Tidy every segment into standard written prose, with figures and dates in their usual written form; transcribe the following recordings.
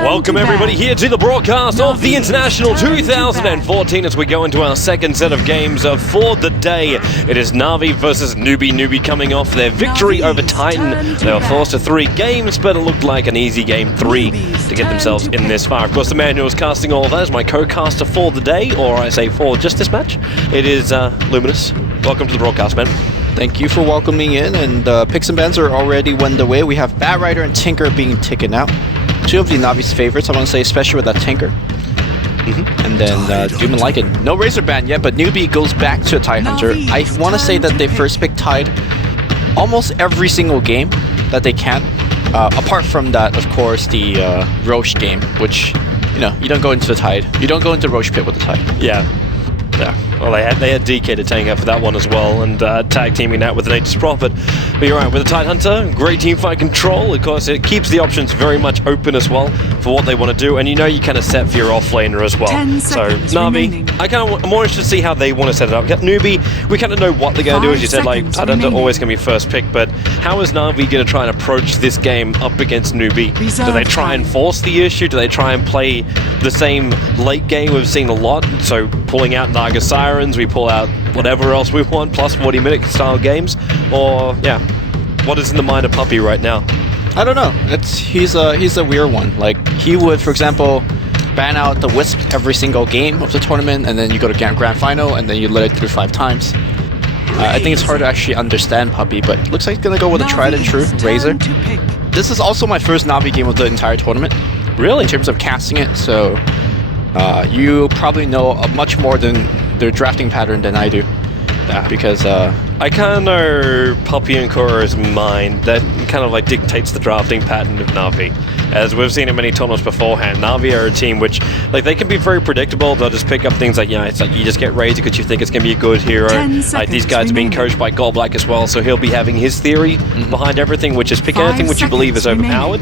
Welcome everybody here to the broadcast of the International 2014 as we go into our second set of games for the day. It is Navi versus Newbee. Newbee coming off their victory over Titan. They were forced to 3 games, but it looked like an easy game 3 to get themselves in this far. Of course, the man who was casting all of that is my co-caster for the day, or I say for just this match. It is Luminous. Welcome to the broadcast, man. Thank you for welcoming in, and picks and bans are already underway. We have Bat Rider and Tinker being taken out. 2 of the Navi's favorites, I want to say, especially with that Tinker. And then Doom and Lycan. No Razor ban yet, but Newbee goes back to a Tide Hunter. I want to say that they first pick Tide almost every single game that they can. Apart from that, of course, the Roche game, which, you know, you don't go into the Tide. You don't go into Roche Pit with the Tide. Yeah. Yeah. Well, they had DK to tank out for that one as well, and tag teaming that with an Natus Prophet. But you're right, with the Tide Hunter, great teamfight control. Of course, it keeps the options very much open as well for what they want to do, and you know you kind of set for your offlaner as well. So Navi, I'm more interested to see how they want to set it up. Newbee, we kind of know what they're going to do, as you said. Like Tide Hunter always going to be first pick, but how is Navi going to try and approach this game up against Newbee? Do they try and force the issue? Do they try and play the same late game we've seen a lot? So pulling out Naga Sirens, we pull out whatever else we want, plus 40-minute style games, or yeah, what is in the mind of Puppy right now? I don't know. He's a weird one. Like, he would, for example, ban out the Wisp every single game of the tournament, and then you go to Grand Final, and then you let it through 5 times. I think it's hard to actually understand Puppy, but looks like he's gonna go with a tried and true Razor. This is also my first Navi game of the entire tournament. Really? In terms of casting it, so you probably know much more than their drafting pattern than I do. Because I kind of know Puppy and Kuro's mind. That kind of like dictates the drafting pattern of Navi. As we've seen in many tournaments beforehand, Navi are a team which, like, they can be very predictable. They'll just pick up things like, you know, it's like you just get Razor because you think it's going to be a good hero. Like, these guys are being coached by Goldblack as well, so he'll be having his theory behind everything, which is pick anything which you believe is overpowered,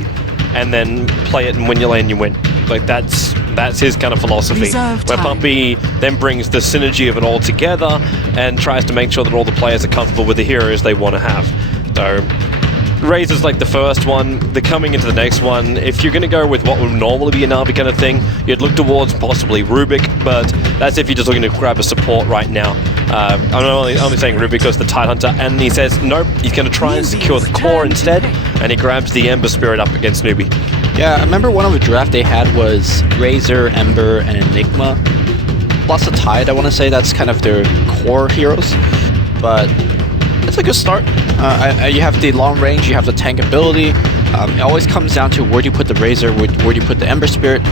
and then play it, and when you lane, you win. Like, that's his kind of philosophy, where Puppy then brings the synergy of it all together and tries to make sure that all the players are comfortable with the heroes they want to have. So Razor's like the first one. They're coming into the next one. If you're going to go with what would normally be a Navi kind of thing, you'd look towards possibly Rubik, but that's if you're just looking to grab a support right now. I'm only saying Rubik because the Tide Hunter, and he says nope, he's going to try and secure the core instead, and he grabs the Ember Spirit up against Newbee. Yeah, I remember one of the draft they had was Razor, Ember, and Enigma, plus a Tide. I want to say that's kind of their core heroes, but it's a good start. You have the long range, you have the tank ability. It always comes down to where do you put the Razor, where do you put the Ember Spirit.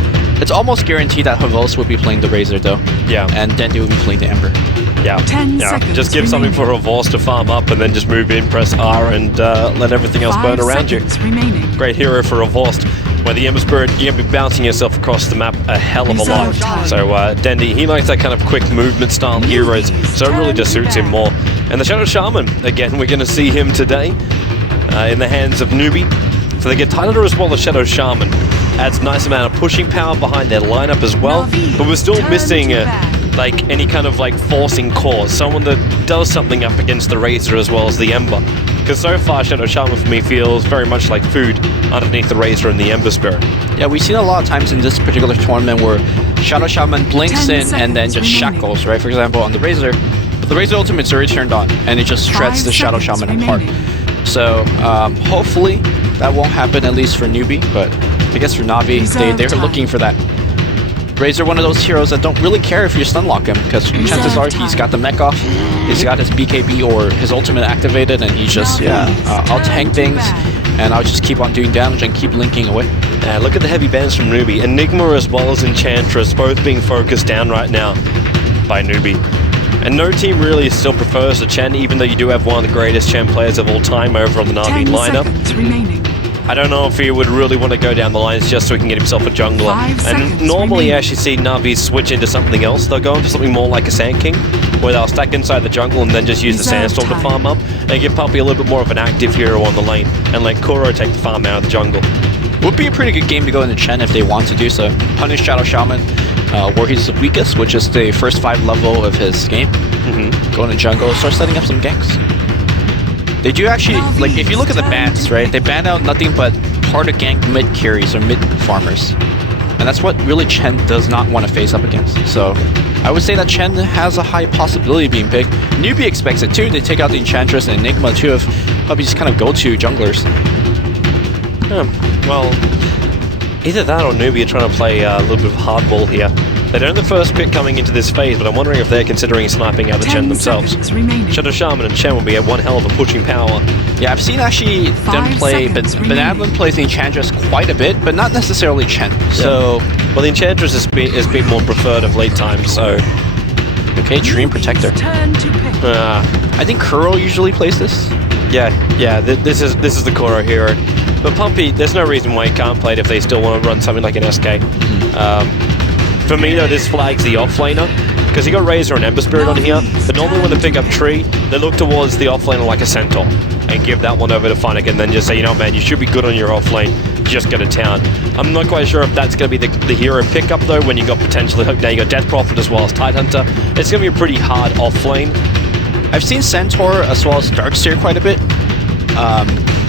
It's almost guaranteed that Havos will be playing the Razor though. Yeah. And Dendi will be playing the Ember. Yeah. Just give something for Havos to farm up and then just move in, press R, and let everything else burn around you. Great hero for Havos. Where the Ember Spirit, you're going to be bouncing yourself across the map a hell of a lot. So Dendi, he likes that kind of quick movement style heroes, so it really just suits him more. And the Shadow Shaman, again, we're going to see him today in the hands of Newbee. So they get Tide Hunter as well as Shadow Shaman. Adds a nice amount of pushing power behind their lineup as well, but we're still missing like any kind of like forcing cause, someone that does something up against the Razor as well as the Ember. Because so far, Shadow Shaman for me feels very much like food underneath the Razor and the Ember Spirit. Yeah, we've seen a lot of times in this particular tournament where Shadow Shaman blinks in and then just shackles, right? For example, on the Razor. But the Razor ultimate's already turned on, and it just shreds the Shadow Shaman apart. So, hopefully, that won't happen, at least for Newbee, but I guess for Navi, they're looking for that. Razor, one of those heroes that don't really care if you stunlock him, because chances are he's got the mech off, he's got his BKB or his ultimate activated, and he's just, I'll tank things, and I'll just keep on doing damage and keep linking away. Look at the heavy bans from Newbee. Enigma as well as Enchantress, both being focused down right now by Newbee. And no team really still prefers the Chen, even though you do have one of the greatest Chen players of all time over on the Navi lineup. I don't know if he would really want to go down the lines just so he can get himself a jungler. And normally you actually see Navi switch into something else. They'll go into something more like a Sand King, where they'll stack inside the jungle and then just use the Sandstorm to farm up, and give Puppy a little bit more of an active hero on the lane, and let Kuro take the farm out of the jungle. Would be a pretty good game to go into Chen if they want to do so. Punish Shadow Shaman where he's the weakest, which is the first 5 level of his game. Go into jungle, start setting up some ganks. They do actually, like, if you look at the bans, right, they ban out nothing but hard to gank mid carries or mid farmers. And that's what really Chen does not want to face up against. So I would say that Chen has a high possibility of being picked. Newbee expects it too. They take out the Enchantress and Enigma, two of probably just kind of go-to junglers. Well, either that or Newbee are trying to play a little bit of hardball here. They don't have the first pick coming into this phase, but I'm wondering if they're considering sniping out the Chen themselves. Shadow Shaman and Chen will be at one hell of a pushing power. Yeah, I've seen actually them play, but Benadlin plays the Enchantress quite a bit, but not necessarily Chen. So, well, the Enchantress has been more preferred of late times, so... Okay, Dream Protector. I think Kuro usually plays this. Yeah, this is the Kuro hero. But Pumpy, there's no reason why he can't play it if they still want to run something like an SK. For me, though, this flags the offlaner, because you got Razor and Ember Spirit on here, but normally when they pick up Tree, they look towards the offlaner like a Centaur, and give that one over to Funnick, and then just say, you know, man, you should be good on your offlane, just go to town. I'm not quite sure if that's going to be the hero pickup, though, when you got potentially, now you got Death Prophet as well as Tidehunter. It's going to be a pretty hard offlane. I've seen Centaur as well as Darkseer quite a bit.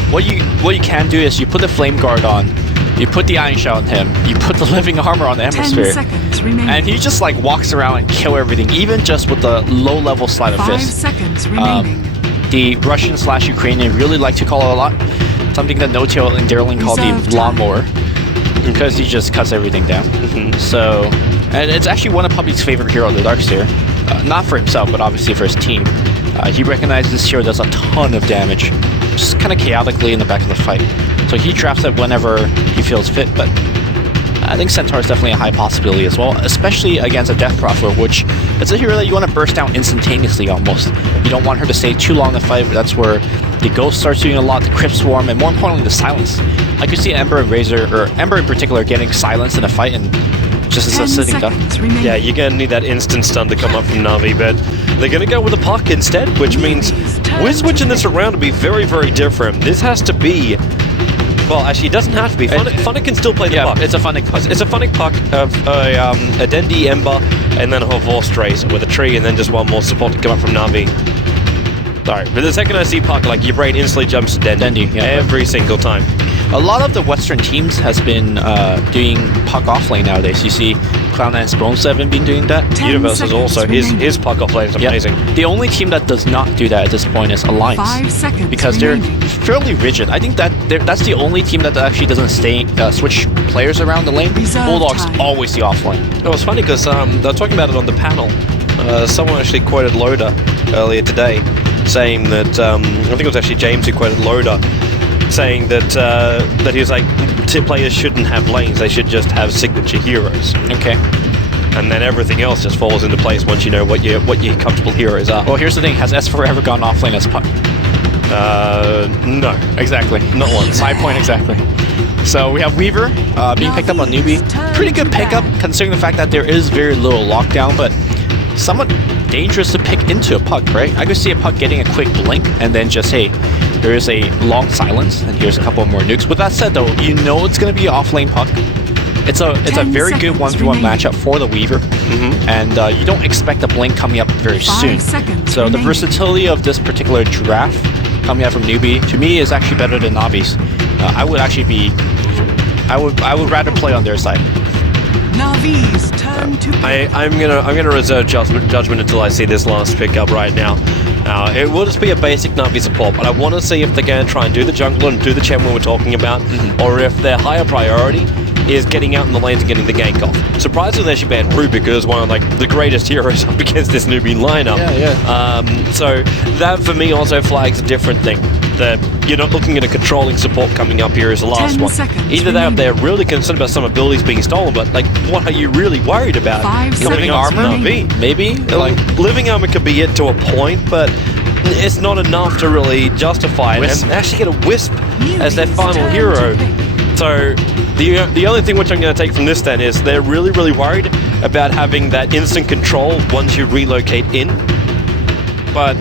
What you can do is you put the Flame Guard on, you put the Iron Shell on him, you put the Living Armor on the Ember Spirit, and he just like walks around and kill everything, even just with the low-level Sleight of Fist. 5 seconds remaining. The Russian/Ukrainian really like to call it a lot. Something that No-Tail and Darling call the lawnmower, because he just cuts everything down. So, and it's actually one of Puppy's favorite heroes, the Darkseer. Not for himself, but obviously for his team. He recognizes this hero does a ton of damage, just kind of chaotically in the back of the fight. So he traps it whenever he feels fit, but I think Centaur is definitely a high possibility as well, especially against a Death Prophet, which it's a hero that you want to burst down instantaneously almost. You don't want her to stay too long in the fight, but that's where the Ghost starts doing a lot, the Crypt Swarm, and more importantly, the Silence. I could see Ember and Razor, or Ember in particular, getting silenced in a fight and just as a sitting duck. Yeah, you're going to need that instant stun to come up from Na'Vi, but they're going to go with a puck instead, which means we're switching this around to be very, very different. This has to be... Well, actually, it doesn't have to be. Funnick can still play the puck. It's a Funnick puck. It's a Funnick puck of a Dendi Ember, and then a Horse Trace with a tree, and then just one more support to come up from Na'Vi. Sorry, but the second I see puck, like, your brain instantly jumps to Dendi. Every single time. A lot of the Western teams has been doing puck offlane nowadays. You see Cloud9's Bone7 been doing that. Universe is also, his puck offlane is amazing. The only team that does not do that at this point is Alliance. 5 seconds because they're fairly rigid. I think that's the only team that actually doesn't switch players around the lane. Bulldogs always the offlane. It was funny because they were talking about it on the panel. Someone actually quoted Loader earlier today, saying that, I think it was actually James who quoted Loader, saying that he was like, players shouldn't have lanes, they should just have signature heroes. Okay. And then everything else just falls into place once you know what your comfortable heroes are. Well, here's the thing, has S4 ever gone offlane as puck? No. Exactly. Not once. My point exactly. So we have Weaver being picked up on Newbee. Pretty good pickup considering the fact that there is very little lockdown, but somewhat dangerous to pick into a puck, right? I could see a puck getting a quick blink and then just, hey, there is a long silence, and here's a couple more nukes. With that said, though, you know it's going to be an offlane puck. It's a very good 1v1 matchup for the Weaver, and you don't expect a blink coming up very soon. So the versatility of this particular draft coming out from Newbee, to me, is actually better than Na'Vi's. I would rather play on their side. Na'Vi's turn to pick. I'm gonna reserve judgment until I see this last pickup right now. It will just be a basic Na'Vi support, but I want to see if they're going to try and do the jungle and do the Chen we were talking about, or if their higher priority is getting out in the lanes and getting the gank off. Surprisingly, they should ban Rubik as one of like the greatest heroes up against this Newbee lineup. So that for me also flags a different thing. That you're not looking at a controlling support coming up here as the last one. Either that or they're really concerned about some abilities being stolen, but like, what are you really worried about? Living armor? Maybe? Like, living armor could be it to a point, but it's not enough to really justify it. And they actually get a Wisp as their final hero. So the only thing which I'm going to take from this then is they're really, really worried about having that instant control once you relocate in. But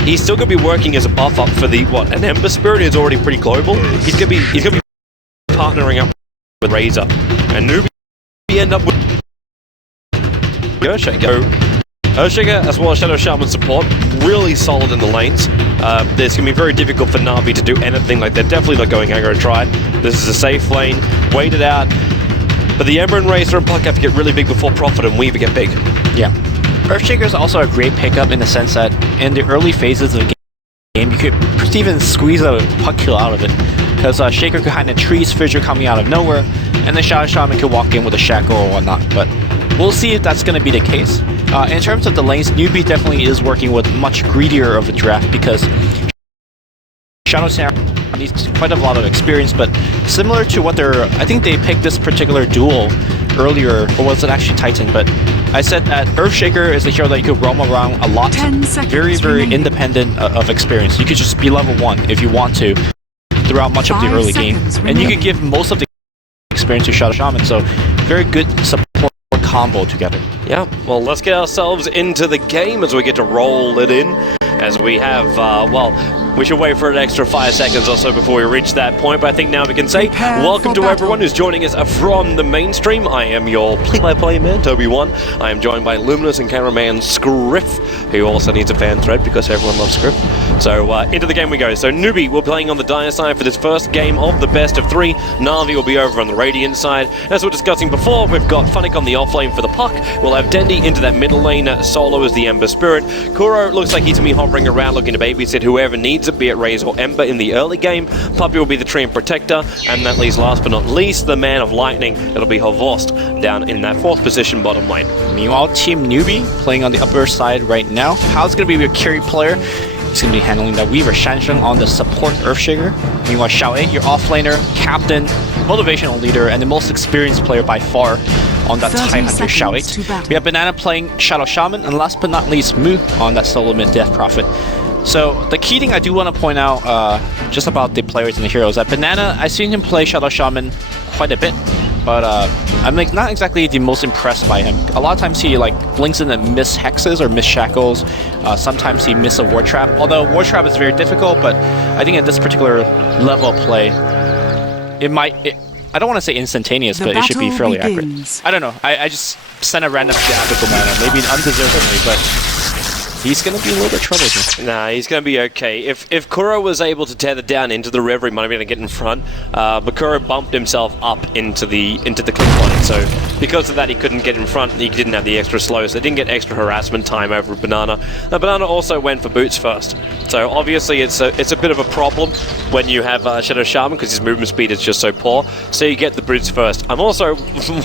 he's still going to be working as a buff up for the, an Ember Spirit is already pretty global. He's going to be partnering up with Razor. And Newbee end up with Gershak. Earthshaker as well as Shadow Shaman support, really solid in the lanes. It's going to be very difficult for Na'Vi to do anything. Like, they're definitely not going aggro try. This is a safe lane, wait it out. But the Ember and Razor and Puck have to get really big before Prophet and Weaver get big. Yeah. Earthshaker is also a great pickup in the sense that in the early phases of the game, you could even squeeze a Puck kill out of it. Because Shaker could hide in a trees, Fissure coming out of nowhere, and the Shadow Shaman could walk in with a Shackle or whatnot. But we'll see if that's going to be the case. In terms of the lanes, Newbee definitely is working with much greedier of a draft because Shadow Shaman needs quite a lot of experience, but similar to what I think they picked this particular duel earlier, or was it actually Titan? But I said that Earthshaker is a hero that you could roam around a lot, very independent of experience. You could just be level 1 if you want to throughout much of the early game, and you could give most of the experience to Shadow Shaman, so very good support combo together. Yeah, well, let's get ourselves into the game as we get to roll it in, as we have, well, we should wait for an extra 5 seconds or so before we reach that point, but I think now we can say welcome to everyone who's joining us from the mainstream. I am your play-by-play man, Toby1. I am joined by Luminous and cameraman Scriff, who also needs a fan thread because everyone loves Scriff. So into the game we go. So Newbee, we're playing on the Dire side for this first game of the best of 3. Na'Vi will be over on the Radiant side. As we were discussing before, we've got Funnick on the off lane for the Puck. We'll have Dendi into that middle lane. Solo as the Ember Spirit. Kuro looks like he's going to be hovering around looking to babysit whoever needs it, be it Raze or Ember in the early game. Puppy will be the Treant Protector. And that leaves, last but not least, the Man of Lightning. It'll be Horvost down in that 4th position bottom lane. Meanwhile, Team Newbee playing on the upper side right now. How's going to be your carry player? He's going to be handling the Weaver Shansheng on the support Earthshaker. Meanwhile, Xiao A, your offlaner, captain, motivational leader, and the most experienced player by far on that Tidehunter Xiao A. We have Banana playing Shadow Shaman, and last but not least, Mu on that solo mid Death Prophet. So the key thing I do want to point out just about the players and the heroes, that Banana, I've seen him play Shadow Shaman quite a bit, but I'm like not exactly the most impressed by him. A lot of times he like blinks in and miss hexes or miss shackles. Sometimes he miss a war trap. Although war trap is very difficult, but I think at this particular level of play, I don't want to say instantaneous, but it should be fairly accurate. I don't know. I just sent a random jab at Banana, maybe undeservedly, but he's going to be a little bit trouble here. Nah, he's going to be okay. If Kuro was able to tether down into the river, he might have been able to get in front. But Kuro bumped himself up into the cliff line. So because of that, he couldn't get in front. He didn't have the extra slow, so they didn't get extra harassment time over Banana. Now, Banana also went for boots first. So obviously, it's a bit of a problem when you have Shadow Shaman because his movement speed is just so poor. So you get the boots first. I'm also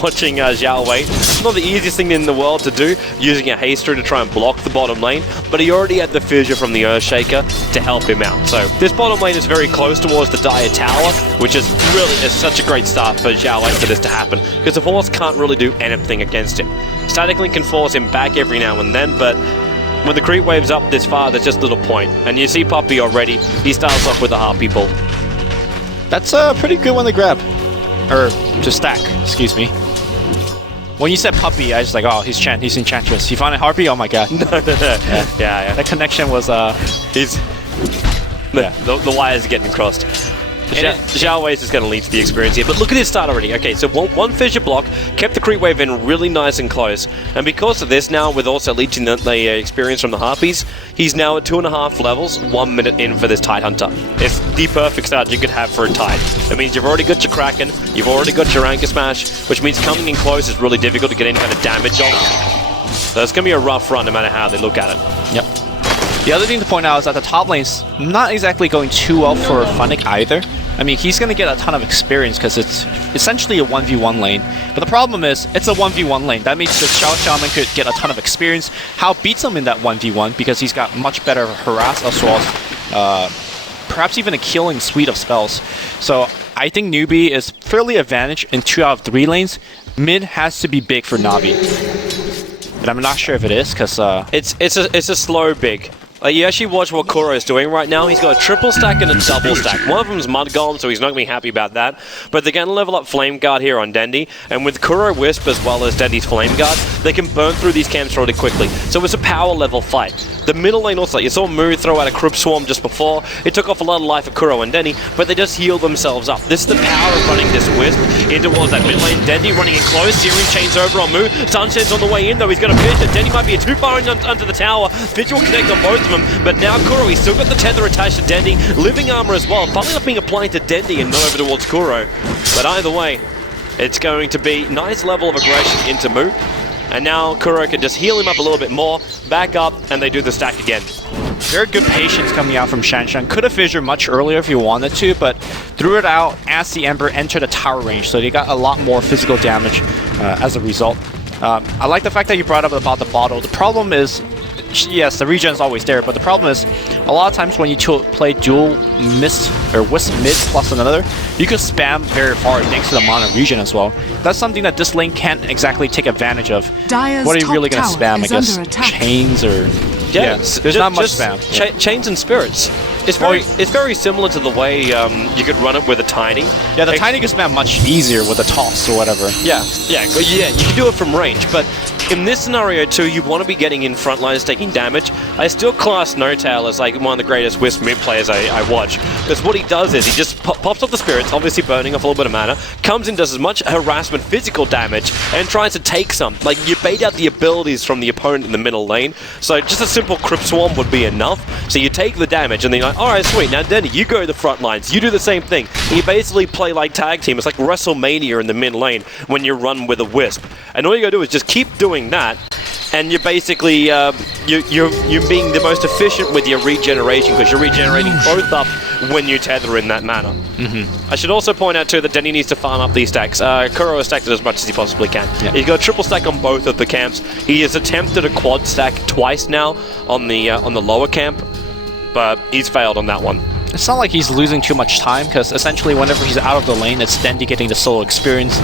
watching Xiao Wei. It's not the easiest thing in the world to do, using a haster to try and block the bottom lane. But he already had the Fissure from the Earthshaker to help him out. So this bottom lane is very close towards the Dire Tower, which is really such a great start for Xiao Wei for this to happen, because the Force can't really do anything against him. Static Link can force him back every now and then, but when the creep wave's up this far, there's just little point. And you see Puppy already, he starts off with a Harpy Ball. That's a pretty good one to grab. Or to stack, excuse me. When you said Puppy, I was like, oh, he's Enchantress. You found a Harpy? Oh my god. Yeah. That connection was, The wires are getting crossed. Xiao Wei is just going to lead to the experience here, but look at his start already. Okay, so one Fissure block, kept the creep wave in really nice and close, and because of this now, with also leeching the experience from the Harpies, he's now at 2.5 levels, 1 minute in for this Tidehunter. It's the perfect start you could have for a Tide. It means you've already got your Kraken, you've already got your Anchor Smash, which means coming in close is really difficult to get any kind of damage on. So it's going to be a rough run no matter how they look at it. Yep. The other thing to point out is that the top lane's not exactly going too well for Funnick either. I mean, he's going to get a ton of experience because it's essentially a 1v1 lane. But the problem is, it's a 1v1 lane. That means that Shadow Shaman could get a ton of experience. How beats him in that 1v1 because he's got much better harass as well as perhaps even a killing suite of spells. So I think Newbee is fairly advantaged in 2 out of 3 lanes. Mid has to be big for Na'Vi. But I'm not sure if it is because it's a slow big. You actually watch what Kuro is doing right now. He's got a triple stack and a double stack. One of them's Mud Golem, so he's not going to be happy about that. But they're going to level up Flame Guard here on Dendi. And with Kuro Wisp as well as Dendi's Flame Guard, they can burn through these camps really quickly. So it's a power level fight. The middle lane also, you saw Mu throw out a Crypt Swarm just before. It took off a lot of life of Kuro and Dendy, but they just healed themselves up. This is the power of running this Wisp in towards that mid lane. Dendy running in close, Searing Chains over on Mu. Sunshine's on the way in though, he's got a Vision. Dendy might be too far in under the tower. Vision will connect on both of them, but now Kuro, he's still got the tether attached to Dendy. Living armor as well, funnily enough being applied to Dendy and not over towards Kuro. But either way, it's going to be nice level of aggression into Mu. And now Kuro can just heal him up a little bit more, back up, and they do the stack again. Very good patience coming out from Shanshan. Could have fissured much earlier if he wanted to, but threw it out as the Ember entered the tower range, so they got a lot more physical damage as a result. I like the fact that you brought up about the bottle. The problem is, yes, the regen is always there, but the problem is, a lot of times when you play dual Mist or Wisp mid plus another, you can spam very hard thanks to the amount of regen as well. That's something that this lane can't exactly take advantage of. Dire's what are you really going to spam? I guess attack. chains or... Yeah, there's not much spam. Chains and spirits. It's very similar to the way you could run it with a Tiny. Yeah, the Tiny can spam much easier with a toss or whatever. Yeah, you can do it from range, but in this scenario too, you want to be getting in front lines, taking damage. I still class No-Tail as like one of the greatest Wisp mid players I watch, because what he does is he just pops up the spirits, obviously burning off a little bit of mana, comes in, does as much harassment, physical damage, and tries to take some. Like, you bait out the abilities from the opponent in the middle lane, so just a simple Crypt Swarm would be enough. So you take the damage, and then you're like, alright, sweet, now Denny, you go to the front lines, you do the same thing. And you basically play like tag team. It's like WrestleMania in the mid lane when you run with a Wisp. And all you gotta do is just keep doing that, and you're basically, you're being the most efficient with your regeneration, because you're regenerating both up when you tether in that manner. I should also point out too that Denny needs to farm up these stacks. Kuro has stacked it as much as he possibly can. Yeah. He's got a triple stack on both of the camps. He has attempted a quad stack twice now on the lower camp, but he's failed on that one. It's not like he's losing too much time, because essentially whenever he's out of the lane, it's Dendy getting the solo experience,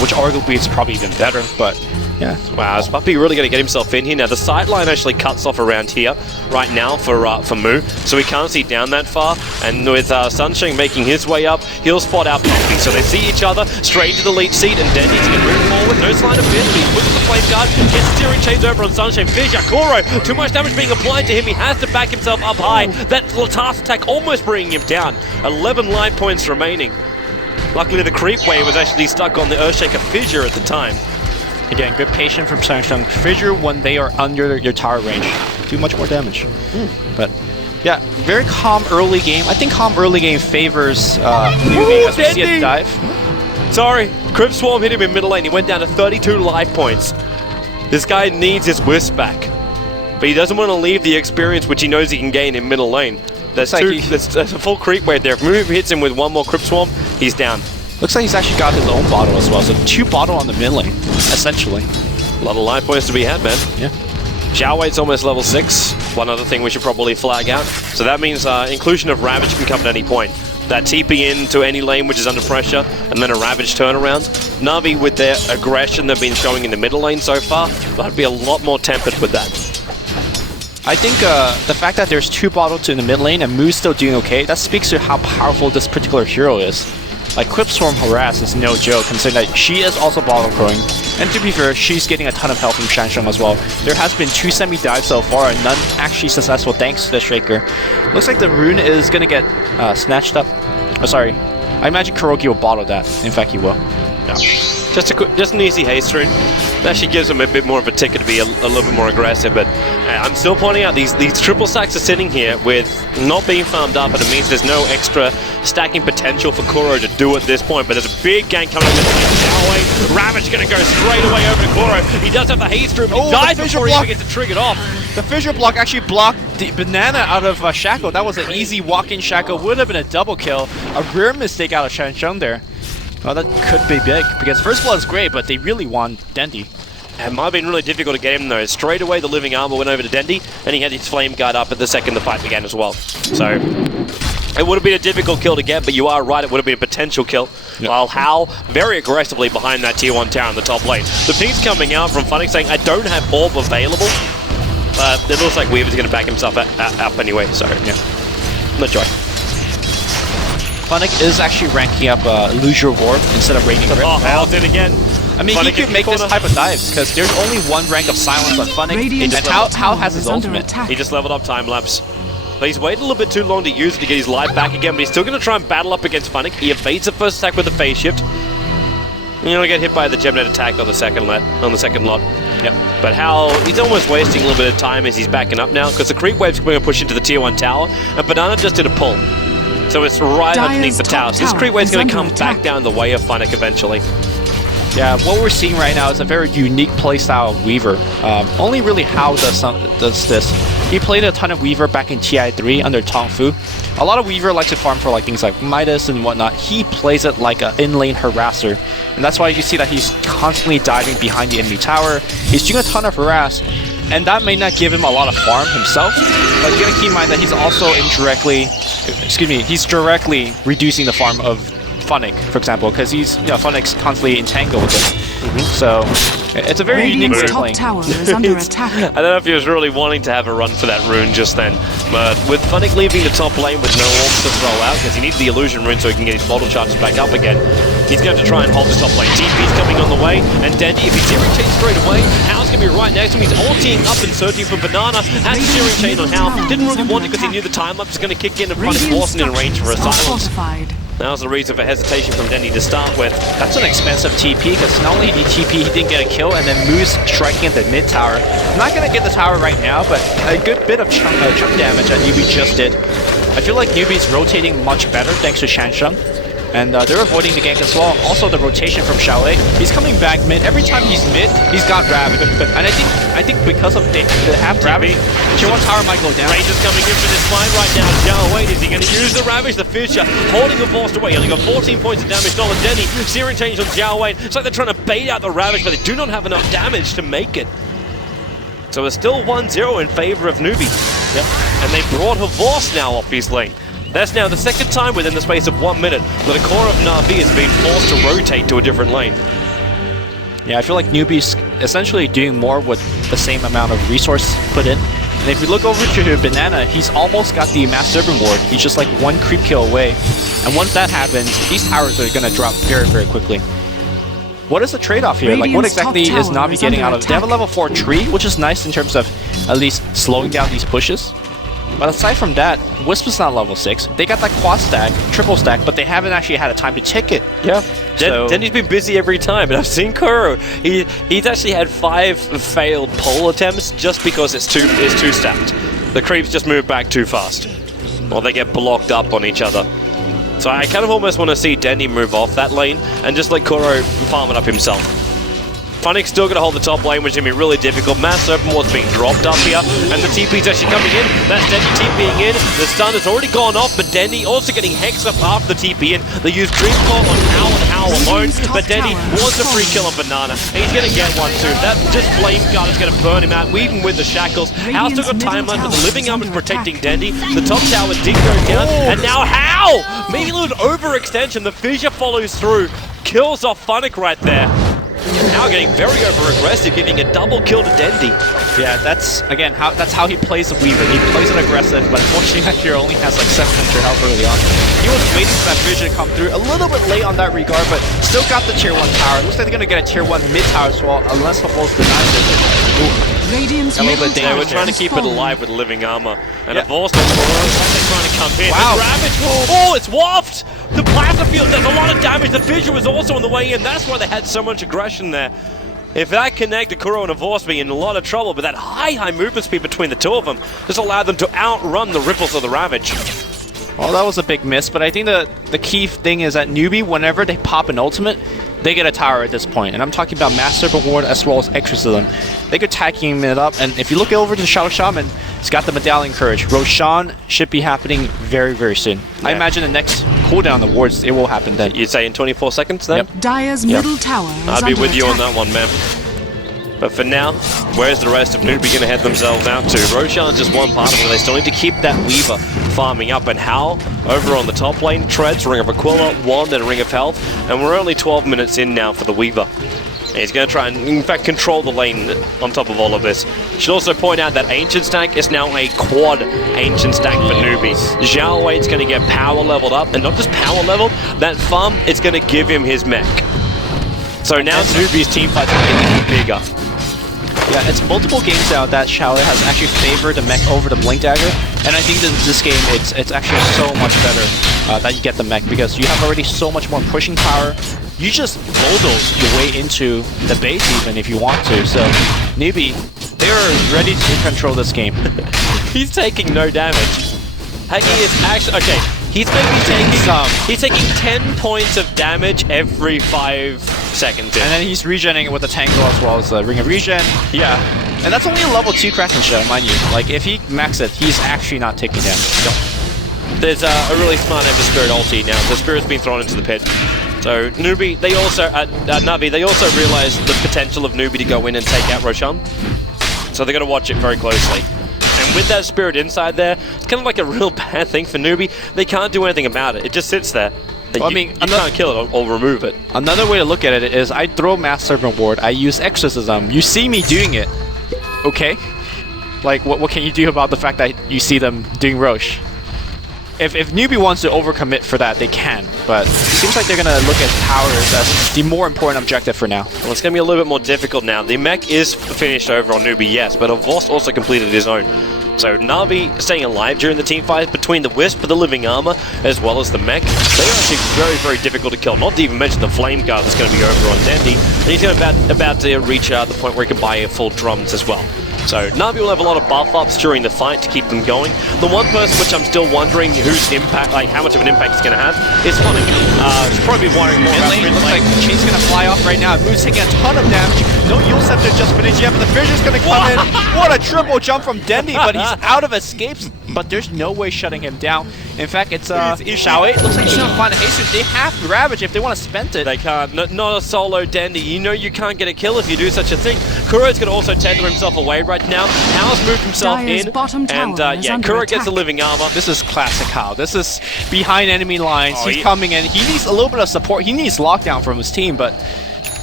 which arguably is probably even better, but yeah. Wow, is Puppy really going to get himself in here? Now, the sight line actually cuts off around here right now for Mu, so he can't see down that far, and with Sunshine making his way up, he'll spot out Puppy, so they see each other, straight to the lead seat, and Dendy's going to move forward, no sign of Fizz, but he puts the flame guard, gets Steering Chains over on Sunshine. Fissure, Kuro, too much damage being applied to him, he has to back himself up high. That Latas attack almost bringing him down. 11 life points remaining. Luckily, the creep wave was actually stuck on the Earthshaker Fissure at the time. Again, good patience from Sunshine. Fissure when they are under your tower range. Do much more damage. But yeah, very calm early game. I think calm early game favors Newbee as we see a dive. Sorry, Crypt Swarm hit him in middle lane. He went down to 32 life points. This guy needs his Wisp back, but he doesn't want to leave the experience which he knows he can gain in middle lane. That's a full creep wave there. If Mu hits him with one more Crypt Swarm, he's down. Looks like he's actually got his own bottle as well, so 2 bottle on the mid lane, essentially. A lot of life points to be had, man. Yeah. Xiao Wei's almost level 6. One other thing we should probably flag out. So that means inclusion of Ravage can come at any point. That TP into any lane which is under pressure, and then a Ravage turnaround. Na'Vi, with their aggression they've been showing in the middle lane so far, that'd be a lot more tempered with that. I think the fact that there's 2 bottles in the mid lane and Mu's still doing okay, that speaks to how powerful this particular hero is. Like, Crypt Swarm Harass is no joke, considering that she is also bottle growing. And to be fair, she's getting a ton of help from Shanshan as well. There has been 2 semi-dives so far, and none actually successful thanks to the Shaker. Looks like the rune is gonna get snatched up. Oh, sorry. I imagine Kuroki will bottle that. In fact, he will. No. Just an easy haste rune. That actually gives him a bit more of a ticket to be a little bit more aggressive, but I'm still pointing out these triple stacks are sitting here with not being farmed up, and it means there's no extra stacking potential for Kuro to do at this point, but there's a big gank coming up with Xiao Wei. Ravage gonna go straight away over to Kuro. He does have the haste rune, but he dies before he even gets to trigger it off. The Fissure block actually blocked the banana out of Shackle. That was an easy walk-in Shackle. Would have been a double kill. A rare mistake out of Shanshan there. Well, that could be big, because First Blood is great, but they really want Dendy. It might have been really difficult to get him though. Straight away the Living Armor went over to Dendy, and he had his Flame Guard up at the second the fight began as well. So, it would have been a difficult kill to get, but you are right, it would have been a potential kill. Yep. While Hal very aggressively behind that tier 1 tower in the top lane. The ping's coming out from Funnick saying, I don't have Orb available, but it looks like Weaver's going to back himself up anyway, so yeah. No joy. Funnick is actually ranking up Lose Your Orb instead of Raining Grip. Oh, Hal's in again. I mean, he could make this type of dives because there's only one rank of silence on Funnick, and how has his ultimate? He just leveled up time lapse. But he's waited a little bit too long to use it to get his life back again, but he's still going to try and battle up against Funnick. He evades the first attack with the phase shift. You're going to get hit by the Gemnet attack on the second lot. Yep. But how he's almost wasting a little bit of time as he's backing up now, because the creep wave's going to push into the tier 1 tower, and Banana just did a pull. So it's right underneath the tower. So this creep wave's going to come back down the way of Funnick eventually. Yeah, what we're seeing right now is a very unique playstyle of Weaver. Only really Hao does this. He played a ton of Weaver back in TI3 under Tong Fu. A lot of Weaver likes to farm for like things like Midas and whatnot. He plays it like an in-lane harasser. And that's why you see that he's constantly diving behind the enemy tower. He's doing a ton of harass. And that may not give him a lot of farm himself, but you gotta keep in mind that he's also he's directly reducing the farm of Funnick, for example, because Funnick's constantly entangled with him. So it's a very unique way of playing. Tower is under attack. I don't know if he was really wanting to have a run for that rune just then, but with Funnick leaving the top lane with no orbs to throw out, because he needs the illusion rune so he can get his model charges back up again, he's going to try and hold the top lane. TP's coming on the way, and Dandy, if he's zeroing chain straight away, Hao's going to be right next to him. He's ulting up and searching for Banana. Has the zeroing chain on Hao. Didn't really want it because he knew the time lapse was going to kick in and Funnick wasn't in range for a silence. Now's the reason for hesitation from Denny to start with. That's an expensive TP, because not only did he TP, he didn't get a kill, and then Moose striking at the mid tower. I'm not going to get the tower right now, but a good bit of chunk damage that Newbee just did. I feel like Newbee's rotating much better thanks to Shansheng. And they're avoiding the gank as well. Also the rotation from Xiaolei. He's coming back mid. Every time he's mid, he's got Ravage. And I think because of the half Ravage, tier 1 tower might go down. Rage is coming in for this fight right now. Xiaolei, is he going to use the Ravage? The Fisher holding the force away. He only got 14 points of damage. Dollar Denny, searing change on Xiaolei. It's like they're trying to bait out the Ravage, but they do not have enough damage to make it. So it's still 1-0 in favor of Newbee. Yep. And they brought Havorce now off his lane. That's now the second time within the space of 1 minute that a core of Na'Vi has been forced to rotate to a different lane. Yeah, I feel like Newbee's essentially doing more with the same amount of resource put in. And if you look over to Banana, he's almost got the Mass Serpent Ward. He's just like one creep kill away. And once that happens, these towers are going to drop very, very quickly. What is the trade-off here? Like, what exactly is Na'Vi getting out of it? They have a level 4 tree, which is nice in terms of at least slowing down these pushes. But aside from that, Wisp is not level 6. They got that quad stack, triple stack, but they haven't actually had a time to check it. Yeah. So Denny's been busy every time, and I've seen Kuro. He's actually had 5 failed pole attempts just because it's too stacked. The creeps just move back too fast, or they get blocked up on each other. So I kind of almost want to see Denny move off that lane and just let Kuro farm it up himself. Funnick's still going to hold the top lane, which is going to be really difficult. Mass Serpent Ward's being dropped up here, and the TP's actually coming in. That's Denny TPing in. The stun has already gone off, but Denny also getting hexed up after the TP in. They use Dream Claw on Hao alone, but Denny wants a free kill on Banana. He's going to get one soon. That just Flame Guard is going to burn him out, even with the shackles. Hao's still got time left, but the Living Arm is protecting Denny. The top tower did go down, and now Hao! Maybe a little overextension. The Fissure follows through. Kills off Funnick right there. Now getting very over-aggressive, giving a double kill to Dendy. Yeah, that's how he plays the Weaver. He plays it aggressive, but unfortunately that hero only has like 700 health early on. He was waiting for that vision to come through a little bit late on that regard, but still got the tier 1 tower. Looks like they're going to get a tier 1 mid tower as well, unless Havorce denies it. Radiant's middle They were trying to keep it alive with living armor. And Havorce, they're trying to come in. Wow. Ravage. Oh, it's waft! The plasma field does a lot of damage. The Fissure was also on the way in. That's why they had so much aggression there. If that connected, Kuro and Havorce be in a lot of trouble, but that high movement speed between the two of them just allowed them to outrun the ripples of the Ravage. Well, that was a big miss, but I think the key thing is that Newbee, whenever they pop an ultimate, they get a tower at this point. And I'm talking about Mass Serpent Ward as well as Exorcism. They could tagging it up, and if you look over to Shadow Shaman, it's got the Medallion Courage. Roshan should be happening very, very soon. Yeah. I imagine the next cooldown on the wards, it will happen then. You'd say in 24 seconds then? Yep. Dire's middle tower is I'd be with you attack. on that one, man. But for now, where's the rest of Newbee going to head themselves out to? Roshan's just one part of it. They still need to keep that Weaver farming up. And Hao, over on the top lane, treads Ring of Aquila, Wand, and Ring of Health. And we're only 12 minutes in now for the Weaver. And he's going to try and, in fact, control the lane on top of all of this. Should also point out that Ancient Stack is now a quad Ancient Stack for Newbee. Zhao Wei's going to get power leveled up. And not just power level, that farm, it's going to give him his mech. So now Newbee's team fight's getting bigger. Yeah, it's multiple games now that Xiaowei has actually favored the mech over the Blink Dagger, and I think that this game it's actually so much better that you get the mech because you have already so much more pushing power. You just bulldoze your way into the base even if you want to. So Newbee, they're ready to control this game. He's taking no damage. He is actually okay. He's maybe taking some. He's taking 10 points of damage every 5 seconds. And then he's regenerating it with the Tango as well as the Ring of Regen. Yeah. And that's only a level 2 Kraken Shell, mind you. Like, if he maxes it, he's actually not taking damage. No. There's a really smart Ember Spirit ulti now. The Spirit's been thrown into the pit. So Newbee, they also, Navi, they also realize the potential of Newbee to go in and take out Roshan. So they're going to watch it very closely. And with that Spirit inside there, it's kind of like a real bad thing for Newbee. They can't do anything about it. It just sits there. Well, you can't kill it or remove it. Another way to look at it is I throw Mass Serpent Ward, I use Exorcism. You see me doing it. Okay? Like, what can you do about the fact that you see them doing Roche? If Newbee wants to overcommit for that, they can. But it seems like they're going to look at towers as the more important objective for now. Well, it's going to be a little bit more difficult now. The mech is finished over on Newbee, yes, but Voss also completed his own. So Navi staying alive during the team fight between the Wisp, the Living Armor, as well as the mech. They're actually very, very difficult to kill. Not to even mention the Flame Guard that's going to be over on Dendi. And he's about to reach the point where he can buy full drums as well. So Navi will have a lot of buff ups during the fight to keep them going. The one person which I'm still wondering whose impact, like how much of an impact it's going to have, is Funny. Should probably be wondering more about Looks like Chain's going to fly off right now. Moon's taking a ton of damage. No Yule Scepter just finished yet, but the Fissure's going to come in. What a triple jump from Dendi, but he's out of escapes. But there's no way shutting him down. In fact, it's Xiaowei. Looks like he's going to find a Jesus. They have to Ravage if they want to spend it. They can't. Not a solo Dendi. You know you can't get a kill if you do such a thing. Kuro's going to also tether himself away right now. Hao's moved himself Dire's in. And yeah, Kuro gets the Living Armor. This is classic Hao. This is behind enemy lines. Oh, he's coming in. He needs a little bit of support. He needs lockdown from his team, but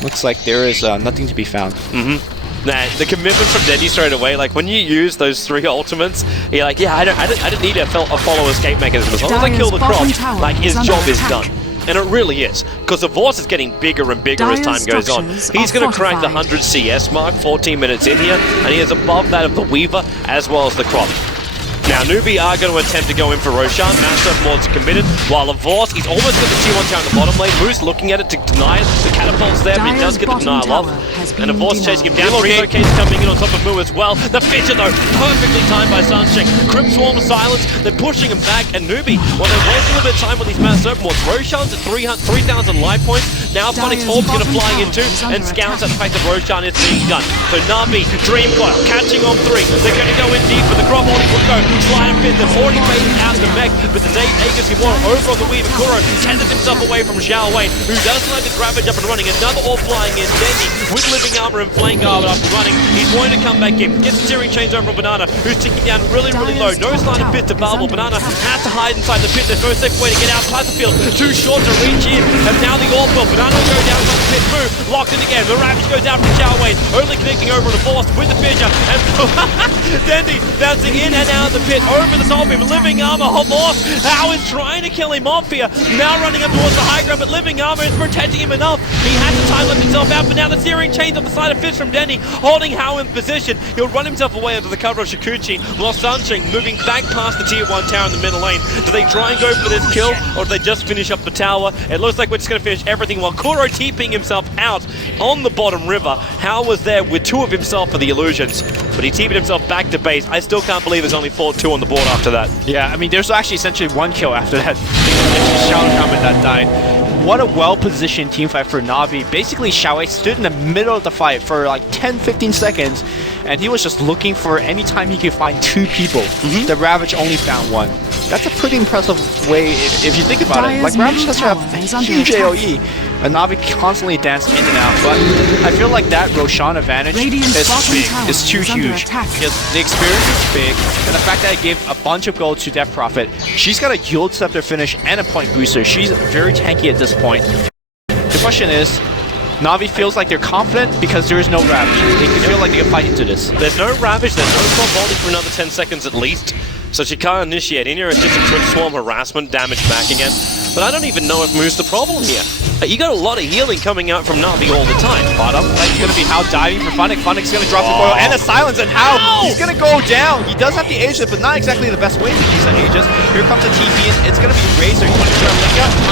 looks like there is nothing to be found. Nah, the commitment from Dendi straight away, like when you use those 3 ultimates, you're like, yeah, I don't need a follow escape mechanism. As long as I kill the crop, like his job is done. And it really is, because the Voss is getting bigger and bigger as time goes on. He's going to crack the 100 CS mark, 14 minutes in here, and he is above that of the Weaver as well as the Crop. Now, Newbee are going to attempt to go in for Roshan. Master Mords are committed, while the Voss, he's almost got the T1 tower in the bottom lane. Moose looking at it to deny it. The catapult's there, but he does get the denial off. And the Voss chasing him down. Relocate's coming in on top of Moo as well. The Fissure, though, perfectly timed by Sunshine. Crypt Swarm silence. They're pushing him back. And Newbee, well, they're wasting a little bit of time with these Master Mords. Roshan's at 3,000 life points. Now Phoenix Orb's going to fly in too, and scouts at the fact that Roshan is being done. So Navi, Dream Coil, catching on 3. They're going to go in deep for the Crop. Holding will go. Slide and pin. They've already phased out the mech, but the Aegis he won over on the Weaver. Kuro tenders himself away from Xiaowei, who doesn't like his Ravage up and running. Another Orb flying in. Dendi with Living Armor and Flame Guard up and running. He's going to come back in. Gets the Searing Chains over on Banana, who's ticking down really, really low. No sign of pit to Bubble. Banana has to hide inside the pit. There's no safe way to get out. Field too short to reach in. And now the Orb will. Banana will go down to the pit. Move. Locked in again. The Ravage goes out from Xiaowei. Only connecting over to Force with the Fissure. And Dendi bouncing in and out of the pit. Over the top of him. Living Armor. Force. Hao is trying to kill him off here. Now running up towards the high ground, but Living Armor is protecting him enough. He had to time lift himself out, but now the Searing Chains on the side of Fist from Dendi, holding Hao in position. He'll run himself away under the cover of Shikuchi. Lost Sunshine moving back past the tier 1 tower in the middle lane. Do they try and go for this kill, or do they just finish up the tower? It looks like we're just going to finish everything while Kuro TPing himself out on the bottom river. Hao was there with 2 of himself for the illusions, but he TP'd himself back to base. I still can't believe there's only 2 on the board after that. Yeah, I mean, there's actually essentially 1 kill after that. It's Shadow Shaman that died. What a well-positioned team fight for Navi. Basically, Xiaowei stood in the middle of the fight for like 10-15 seconds, and he was just looking for any time he could find 2 people. The Ravage only found 1. That's a pretty impressive way if you think about it. Like, Ravage has to have a huge AoE, and Navi constantly danced in and out, but I feel like that Roshan advantage is big. It's too huge. Because the experience is big, and the fact that I gave a bunch of gold to Death Prophet, she's got a Yield Scepter finish and a point booster. She's very tanky at this point. The question is, Navi feels like they're confident because there is no Ravage. They can feel like they can fight into this. There's no Ravage, there's no Crop holding for another 10 seconds at least. So she can't initiate in here. It's just a Crypt Swarm harassment, damage back again. but I don't even know if Moo's the problem here. You got a lot of healing coming out from Na'Vi all the time. Bottom, that's going to be How diving for Funnick. Funnick's going to drop the foil and a silence, and How, he's going to go down. He does have the Aegis, but not exactly the best way to use that Aegis. Here comes the TP, and it's going to be Razor.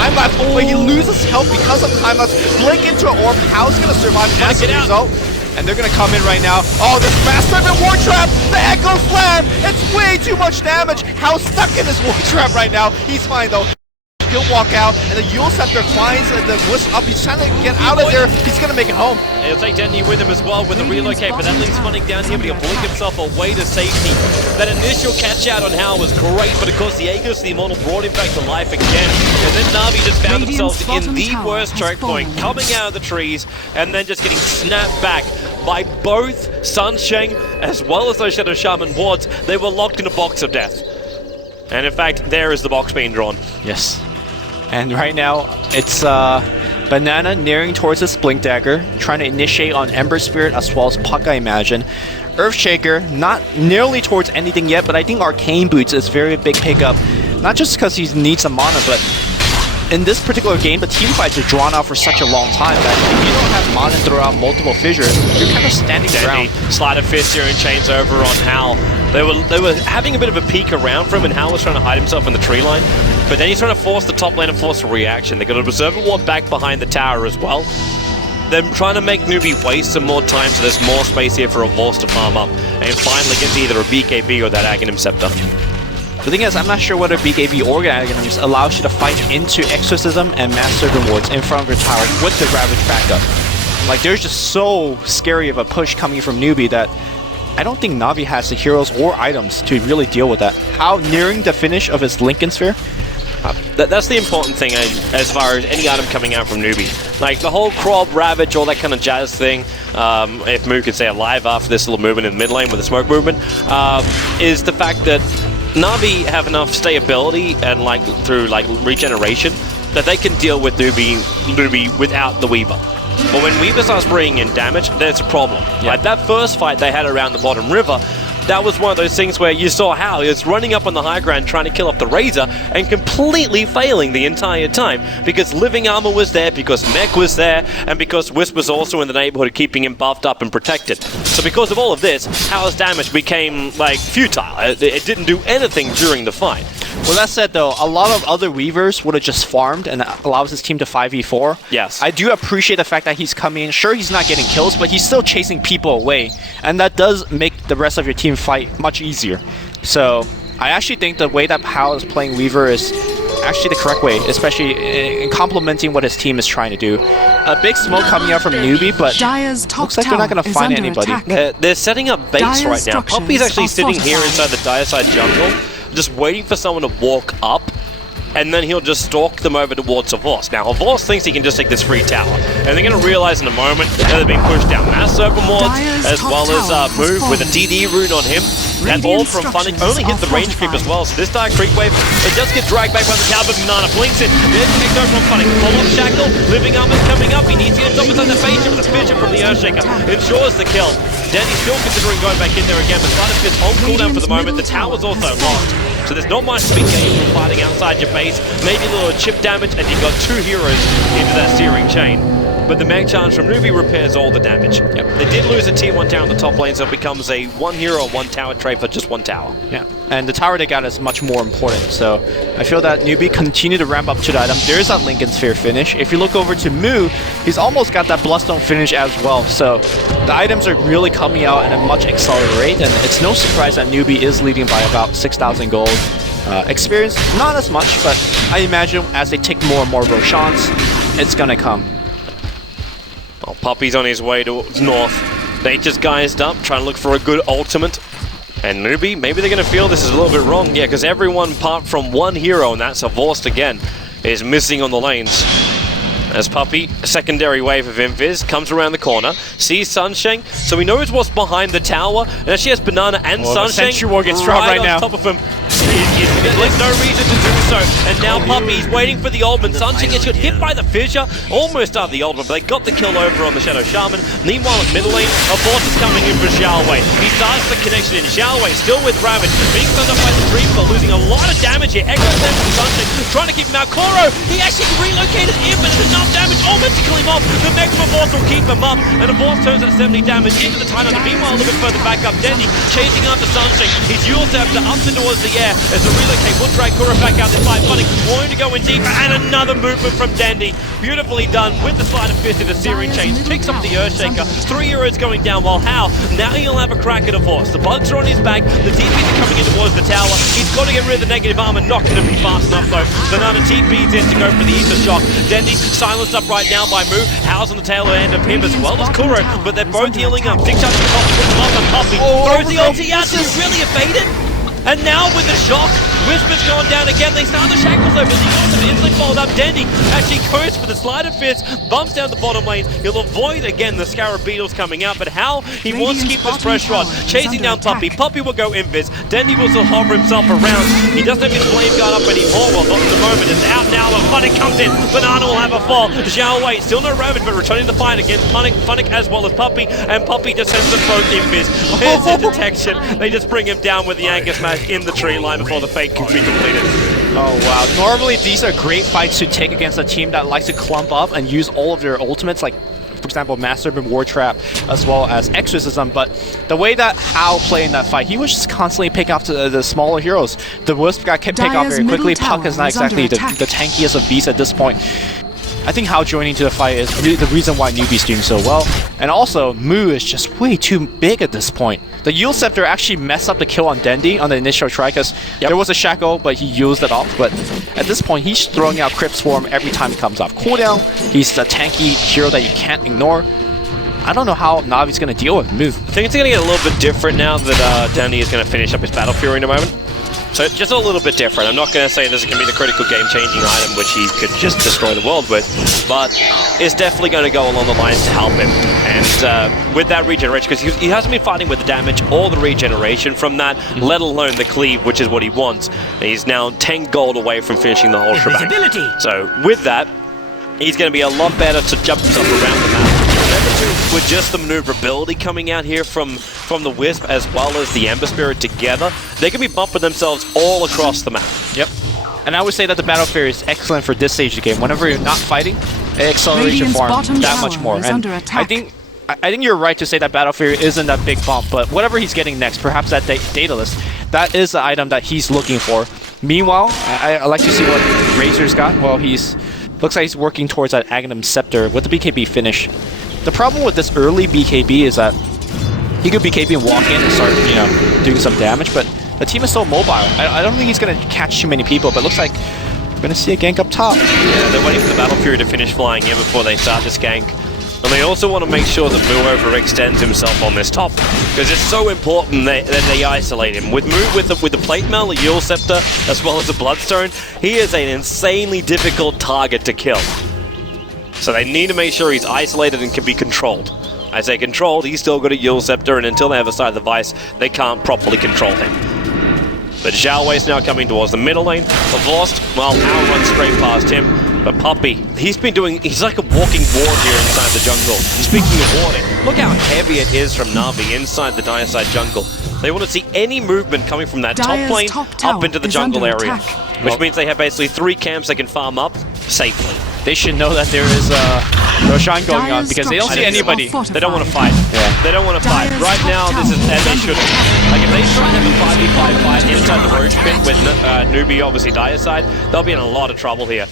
Time lapse, but he loses health because of the time lapse. Blink into an orb. How's going to survive as a result? And they're going to come in right now. Oh, this Mass Serpent War Trap! The Echo Slam! It's way too much damage! How's stuck in this War Trap right now? He's fine though. He'll walk out, and the Yule Scepter finds the Wisp up. He's trying to get out of there. He's going to make it home. He'll take Denny with him as well with the relocate, but that leaves Funnick down here, but he'll blink himself away to safety. That initial catch out on Hal was great, but of course the Aegis, the Immortal, brought him back to life again. And then Na'Vi just found themselves in the worst choke point, coming out of the trees, and then just getting snapped back by both Sunshine as well as those Shadow Shaman wards. They were locked in a box of death. And in fact, there is the box being drawn. Yes. And right now, it's Banana nearing towards his Blink Dagger, trying to initiate on Ember Spirit as well as Puck, I imagine. Earthshaker, not nearly towards anything yet, but I think Arcane Boots is very big pickup. Not just because he needs some mana, but in this particular game, the team fights are drawn out for such a long time that if you don't have mana throughout multiple fissures, you're kind of standing around. Sleight of Fist here and chains over on Hal. They were having a bit of a peek around for him, and Hal was trying to hide himself in the tree line. But then he's trying to force the top lane and force a reaction. They got a Berserker Ward back behind the tower as well. They're trying to make Newbee waste some more time, so there's more space here for a Voss to farm up and finally get to either a BKB or that Aghanim Scepter. The thing is, I'm not sure whether BKB or Aghanims allows you to fight into Exorcism and Mass Serpent Wards in front of your tower with the Ravage backup. Like, there's just so scary of a push coming from Newbee that I don't think Na'Vi has the heroes or items to really deal with that. How nearing the finish of his Lincoln Sphere? That's the important thing as far as any item coming out from Newbee. Like the whole Crop, Ravage, all that kind of jazz thing, if Moo could stay alive after this little movement in the mid lane with the smoke movement, is the fact that Na'Vi have enough stayability and through regeneration that they can deal with Newbee without the Weaver. But when Weaver starts bringing in damage, there's a problem. Yeah. Like that first fight they had around the bottom river, that was one of those things where you saw how he was running up on the high ground trying to kill off the Razor and completely failing the entire time because Living Armor was there, because Mech was there, and because Wisp was also in the neighborhood keeping him buffed up and protected. So because of all of this, Hal's damage became futile. It didn't do anything during the fight. Well, that said though, a lot of other Weavers would have just farmed and allows his team to 5v4. Yes. I do appreciate the fact that he's coming in. Sure, he's not getting kills, but he's still chasing people away. And that does make the rest of your team fight much easier. So I actually think the way that Hal is playing Weaver is actually the correct way, especially in complementing what his team is trying to do. A big smoke coming out from Newbee, but looks like they're not going to find anybody. They're setting up base right now. Puppy's actually sitting here inside the Dire side jungle, just waiting for someone to walk up, and then he'll just stalk them over towards a Voss. Now, a Voss thinks he can just take this free tower, and they're going to realize in a moment that they're being pushed down. Mass Serpent Wards, as well as Move with a DD rune on him. That all from Funnick only hit the range creep as well, so this Dark Creep Wave, it does get dragged back by the tower, but Banana blinks it. Then takes over from Funnick. Full-on Shackle, Living Armor's coming up. He needs to get top inside the face with a Fission from the Earthshaker. Ensures the kill. Danny's still considering going back in there again, but Sleight of Fist on cooldown for the moment. The tower's also locked. So there's not much to be gained from fighting outside your base. Maybe a little chip damage, and you've got two heroes into that searing chain. But the Mag Challenge from Newbee repairs all the damage. Yep. They did lose a tier 1 tower in the top lane, so it becomes a one hero, one tower trade for just one tower. Yeah, and the tower they got is much more important. So I feel that Newbee continue to ramp up to the item. There is that Lincoln Sphere finish. If you look over to Moo, he's almost got that Bloodstone finish as well. So the items are really coming out at a much accelerated rate, and it's no surprise that Newbee is leading by about 6,000 gold. Experience, not as much, but I imagine as they take more and more Roshans, it's gonna come. Well, Puppy's on his way to north. They just guised up, trying to look for a good ultimate. And Newbee, maybe they're going to feel this is a little bit wrong. Yeah, because everyone apart from one hero, and that's a Voss again, is missing on the lanes. As Puppy, a secondary wave of Invis, comes around the corner, sees Sunshine, so he knows what's behind the tower, and she has Banana and Sunshine Sentry Ward gets dropped right now. on top of him. There's no reason to do so. And now Puppy's waiting for the ultimate. Sunshine gets hit by the fissure, almost out of the ultimate, but they got the kill over on the Shadow Shaman. Meanwhile, at middle lane, a force is coming in for Xiaowei. He starts the connection in. Xiaowei still with Ravage, being stunned up by the Dreamfall, losing a lot of damage here. Echo sends from Sunshine, trying to keep him out. Koro, he actually relocated in, but it's enough damage almost to kill him off. The Megma Force will keep him up, and the Force turns at 70 damage into the Titan. Meanwhile, a little bit further back up, Dendy chasing after Sunshine. His Yule Scepter up and towards the air as the relocate will drag Kuro back out this fight. Funny, wanting to go in deeper, and another movement from Dendy. Beautifully done with the Sleight of Fist in the Searing Chains. Picks up the Earthshaker. 3 euros going down, while Hao, now he'll have a crack at a Force. The bugs are on his back, the TPs are coming in towards the tower. He's got to get rid of the negative armor, not going to be fast enough though. Banana TPs in to go for the Ether Shock. Dendy silenced up right now by Mu. Hao's on the tail end of him as well as Kuro, but they're both healing up. Six shots puts them up on Puppy. Throws the ulti out, he's really evaded. And now with the shock, Whisper's gone down again. They start the shackles over. The ultimate instantly followed up. Dendy actually goes for the Sleight of Fist, bumps down the bottom lane. He'll avoid again the Scarab Beetles coming out, but how he wants to keep this pressure on. Chasing down Puppy. Puppy will go invis. Dendy will still hover himself around. He doesn't have his flame guard up anymore. Well, not at the moment. It's out now. But Funnick comes in. Banana will have a fall. Xiaowei still no Ravage, but returning the fight against Funnick as well as Puppy. And Puppy just sends them both invis. Where's the detection? They just bring him down with the Anchor Smash in the tree line before the fake can be completed. Oh wow, normally these are great fights to take against a team that likes to clump up and use all of their ultimates, like for example Master and War Trap as well as Exorcism, but the way that Hao played in that fight, he was just constantly picking off the smaller heroes. The Wisp got picked off very quickly. Puck is not exactly the tankiest of beasts at this point. I think Hao joining to the fight is the reason why Newbee's doing so well. And also, Mu is just way too big at this point. The Yule Scepter actually messed up the kill on Dendy on the initial try because there was a shackle, but he used it off. But at this point, he's throwing out Crypt Swarm every time he comes off cooldown. He's a tanky hero that you can't ignore. I don't know how Navi's going to deal with Mu. I think it's going to get a little bit different now that Dendy is going to finish up his Battle Fury in a moment. So just a little bit different. I'm not going to say this is going to be the critical game-changing item which he could just destroy the world with, but it's definitely going to go along the lines to help him. And with that regeneration, because he hasn't been fighting with the damage or the regeneration from that, let alone the cleave, which is what he wants. And he's now 10 gold away from finishing the whole shebang. So with that, he's going to be a lot better to jump himself around the map. With just the maneuverability coming out here from the Wisp as well as the Ember Spirit together, they can be bumping themselves all across the map. Yep. And I would say that the Battle Fury is excellent for this stage of the game. Whenever you're not fighting, it accelerates your farm that much more. And I think you're right to say that Battle Fury isn't that big bump, but whatever he's getting next, perhaps that Daedalus, that is the item that he's looking for. Meanwhile, I like to see what Razor's got. Well, looks like he's working towards that Aghanim Scepter with the BKB finish. The problem with this early BKB is that he could BKB and walk in and start, doing some damage, but the team is so mobile. I don't think he's going to catch too many people, but it looks like we're going to see a gank up top. Yeah, they're waiting for the Battle Fury to finish flying in before they start this gank. And they also want to make sure that Mu overextends himself on this top, because it's so important that they isolate him. With Mu, with the Plate Mail, the Yule Scepter, as well as the Bloodstone, he is an insanely difficult target to kill. So they need to make sure he's isolated and can be controlled. I say controlled, he's still got a Yule Scepter, and until they have a side of the Vice, they can't properly control him. But Xiaowei's now coming towards the middle lane. Of Lost, well, Al runs straight past him. But Puppy, he's like a walking ward here inside the jungle. Speaking of warding, look how heavy it is from Na'Vi inside the dire side jungle. They want to see any movement coming from that top lane up into the jungle area. Which means they have basically 3 camps they can farm up safely. They should know that there is Roshan going on because they don't see anybody. They don't want to fight. Yeah. They don't want to fight. Right now, this is as they should. Like if they try and have a 5v5 fight inside the Roach Pit with Newbee obviously dire side, they'll be in a lot of trouble here.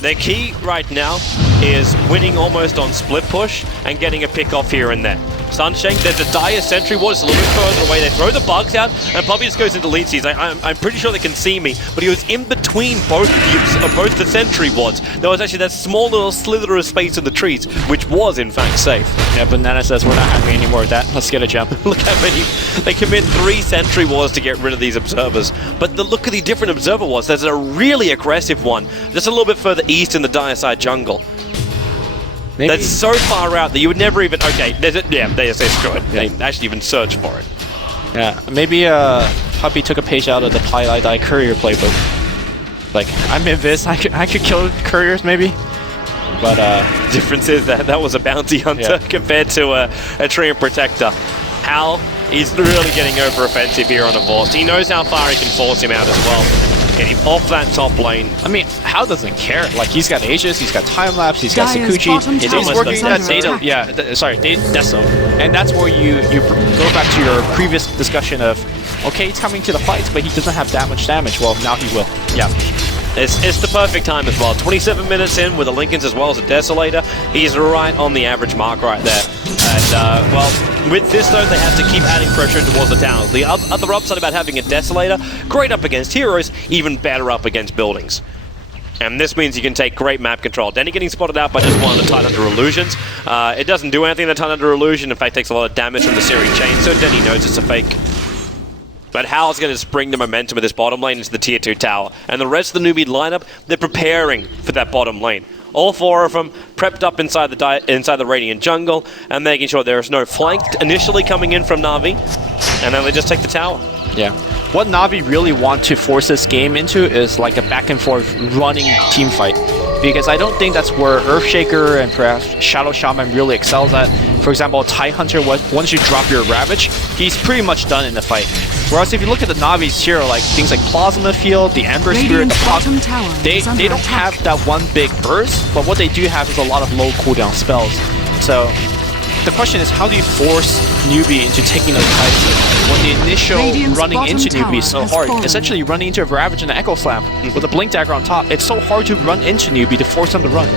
Their key right now is winning almost on split push and getting a pick off here and there. Sunshine, there's a dire sentry ward, it's a little bit further away. They throw the bugs out, and Puppy just goes into lead seas. I'm pretty sure they can see me, but he was in between both the sentry wards. There was actually that small little slither of space in the trees, which was in fact safe. Yeah, Banana says we're not having any more of that. Let's get a jump. Look how many. They commit 3 sentry wards to get rid of these observers. But look at the different observer wards. There's a really aggressive one, just a little bit further east in the dire side jungle. Maybe. That's so far out that you would never even... Okay, they say screw it. They actually even search for it. Yeah, maybe Puppey took a page out of the Pie Courier playbook. Like, I'm Invis, I could kill couriers maybe. But difference is that was a bounty hunter compared to a Treant Protector. Hal, he's really getting over offensive here on a Vorst. He knows how far he can force him out as well. Get him off that top lane. I mean, Hal doesn't care. Like, he's got Aegis, he's got Time Lapse, he's got Sakuchi. He's He's working that data. Yeah, Deso. And that's where you go back to your previous discussion of, okay, he's coming to the fights, but he doesn't have that much damage. Well, now he will. Yeah. It's the perfect time as well. 27 minutes in with the Lincolns as well as a Desolator. He's right on the average mark right there. And, well, with this though, they have to keep adding pressure towards the towers. The other upside about having a Desolator, great up against heroes, even better up against buildings. And this means you can take great map control. Denny getting spotted out by just one of the Tidehunter Illusions. It doesn't do anything, the Tidehunter Illusion. In fact, takes a lot of damage from the Searing Chain, so Denny knows it's a fake. But Hal's going to spring the momentum of this bottom lane into the Tier 2 tower. And the rest of the Newbee lineup, they're preparing for that bottom lane. All four of them prepped up inside the Radiant jungle and making sure there is no flank initially coming in from Na'Vi. And then they just take the tower. Yeah. What Na'Vi really want to force this game into is like a back and forth running team fight. Because I don't think that's where Earthshaker and perhaps Shadow Shaman really excels at. For example, Tidehunter, once you drop your Ravage, he's pretty much done in the fight. Whereas if you look at the Na'Vis here, like things like Plasma Field, the Ember Spirit, the Pop, they don't have that one big burst, but what they do have is a lot of low cooldown spells. So the question is, how do you force Newbee into taking those fights when the initial running into Newbee is so hard? Essentially running into a Ravage and an Echo Slam with a Blink Dagger on top. It's so hard to run into Newbee to force them to run.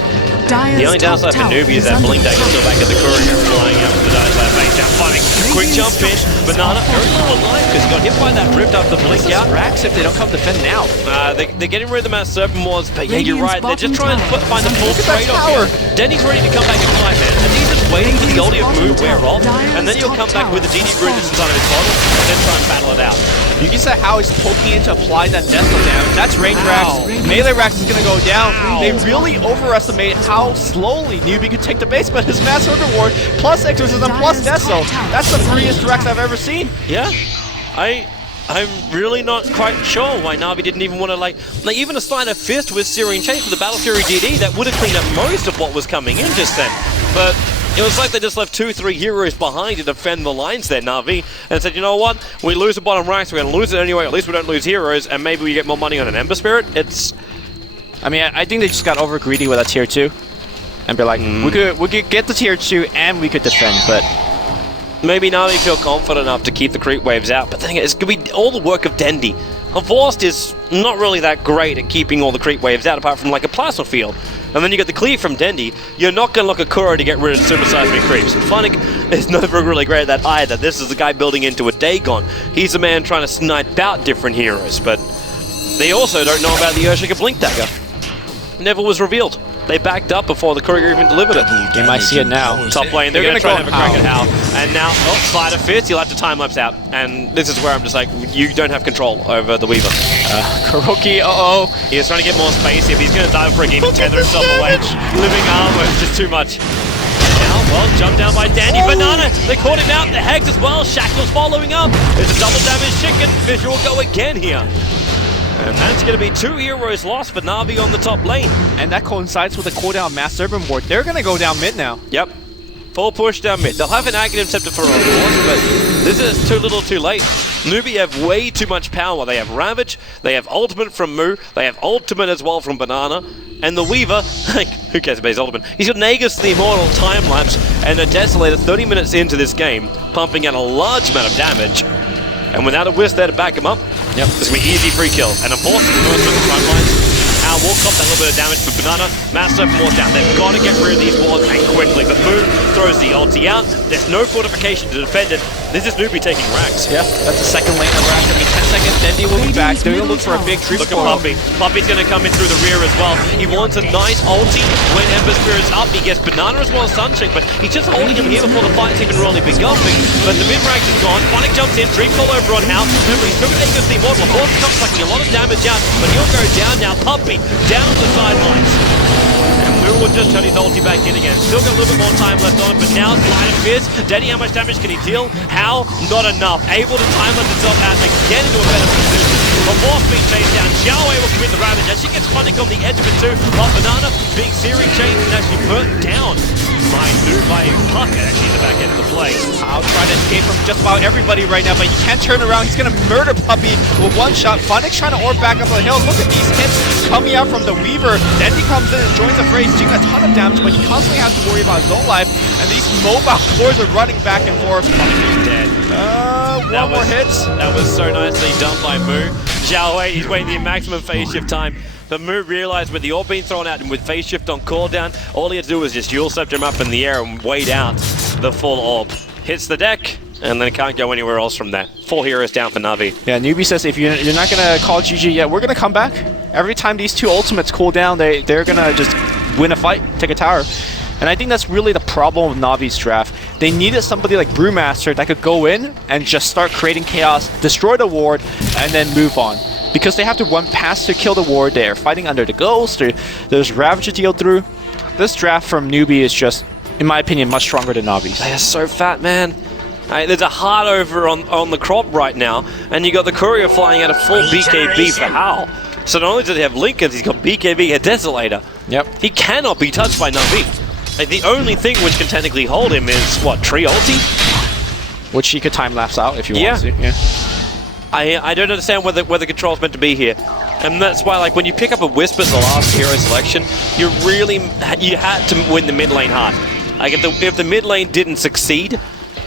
The only downside for Newbee is that Blink Dagger still back at the Courier, flying out from the Dire base down, fighting. Quick jump in. Banana very little alive because he got hit by that ripped up the Blink out. Racks if they don't come defend now. They're getting rid of the Mass Serpent Wards, but yeah, you're right. They're just trying to find the full trade-off here. Denny's ready to come back and fight, man. I think he's just waiting for the Ultimate move wear off, and then he'll come back with the DD Root inside of his bottle, and then try and battle it out. You can see how he's poking in to apply that Deathloop damage. That's range racks. Melee racks is going to go down. They really overestimate how slowly Newbee could take the base, but his Mass Serpent Ward plus Exorcism plus Deso, that's the freest racks I've ever seen. Yeah, I'm really not quite sure why Na'Vi didn't even want to like even a Sleight of Fist with Searing Chain for the Battle Fury DD that would have cleaned up most of what was coming in just then. But it was like they just left 2-3 heroes behind to defend the lines there, Na'Vi, and said, you know what, we lose the bottom ranks, we're going to lose it anyway, at least we don't lose heroes, and maybe we get more money on an Ember Spirit. I mean, I think they just got over greedy with that tier 2. And be like, we could get the tier 2 and we could defend, but maybe Na'Vi feel confident enough to keep the creep waves out, but the thing is, it's going to be all the work of Dendi. A Vorst is not really that great at keeping all the creep waves out, apart from like a Plasma Field. And then you get the clear from Dendi. You're not going to look at Kuro to get rid of Super Seismic creeps. Funnick is never really great at that either. This is the guy building into a Dagon. He's the man trying to snipe out different heroes, but they also don't know about the Earthshaker Blink Dagger. Never was revealed. They backed up before the courier even delivered it. They might see it now. Top lane, they're going to try and have a crack at Hal. And now, Sleight of Fist, you'll have to time-lapse out. And this is where I'm just like, you don't have control over the Weaver. Kuroki, He's trying to get more space. If he's going to dive for a game, tether himself away. Living armor is just too much. Now, well, jumped down by Danny. Banana, they caught him out. The Hex as well. Shackle's following up. It's a double damage chicken. Fisher will go again here. And that's going to be 2 heroes lost for Na'Vi on the top lane. And that coincides with the cooldown Mass Serpent Ward. They're going to go down mid now. Yep. Full push down mid. They'll have an active Scepter for rewards, but this is too little too late. Newbee have way too much power. They have Ravage, they have Ultimate from Moo, they have Ultimate as well from Banana, and the Weaver, like, who cares about his Ultimate? He's got Nagus the Immortal Time Lapse and a Desolator 30 minutes into this game, pumping out a large amount of damage. And without a Wisp there to back him up, there's going to be easy free kills. And of course, most of the front lines, Hal will cop that little bit of damage for Banana. Mass Serpent Ward's down. They've got to get rid of these wards and quickly. The Moon throws the ulti out. There's no fortification to defend it. This is Newbee taking racks. Yeah, that's the second lane of racks. I mean, 10 seconds, Dendi will be back. They're going to look for a big creep. Look at Puppey. Puppey's going to come in through the rear as well. He wants a nice ulti. When Ember Spirit's up, he gets Banana as well as Sunshine, but he's just holding him here before the fight's even really begun. But the mid-rank is gone. Funnick jumps in, Dream fall over on Hal. Remember, he's still going to take the Immortal. Horse comes sucking a lot of damage out, but he'll go down now. Puppey down the sidelines. And Moo will just just turn his ulti back in again. Still got a little bit more time left on it, but now Light of Fierce. Denny, how much damage can he deal? How? Not enough. Able to time himself out again into a better position. Force being chased down. Xiao Wei will commit the ravage, and she gets Funnick on the edge of it too. While Banana being searing chased and actually burnt down by Puck actually in the back end of the play. I'll try to escape from just about everybody right now, but he can't turn around. He's gonna murder Puppey with one shot. Funnick's trying to orb back up the hill. Look at these hits coming out from the Weaver. Then he comes in and joins the fray, doing a ton of damage, but he constantly has to worry about his own life. And these mobile cores are running back and forth. Puppey's dead. One more hit. That was so nicely done by Moo. Xiao Wei, he's waiting the maximum phase shift time. But Moo realized with the orb being thrown out and with phase shift on cooldown, all he had to do was just Eul Scepter him up in the air and wait out the full orb. Hits the deck, and then it can't go anywhere else from there. 4 heroes down for Na'Vi. Yeah, Newbee says if you're not going to call GG yet, we're going to come back. Every time these two ultimates cool down, they're going to just win a fight, take a tower. And I think that's really the problem with Na'Vi's draft. They needed somebody like Brewmaster that could go in and just start creating chaos, destroy the ward, and then move on. Because they have to run past to kill the ward, they're fighting under the ghost, there's Ravage to deal through. This draft from Newbee is just, in my opinion, much stronger than Na'Vi's. They are so fat, man. There's a heart over on the crop right now, and you got the courier flying out a full BKB for Hal. So not only does he have Lincolns, he's got BKB, a Desolator. Yep. He cannot be touched by Na'Vi. Like, the only thing which can technically hold him is, what, Tree ulti? Which he could time-lapse out if he wants to. Yeah. I don't understand where the control's meant to be here. And that's why, like, when you pick up a Wisp as the last hero selection, you had to win the mid lane hard. Like, if the mid lane didn't succeed,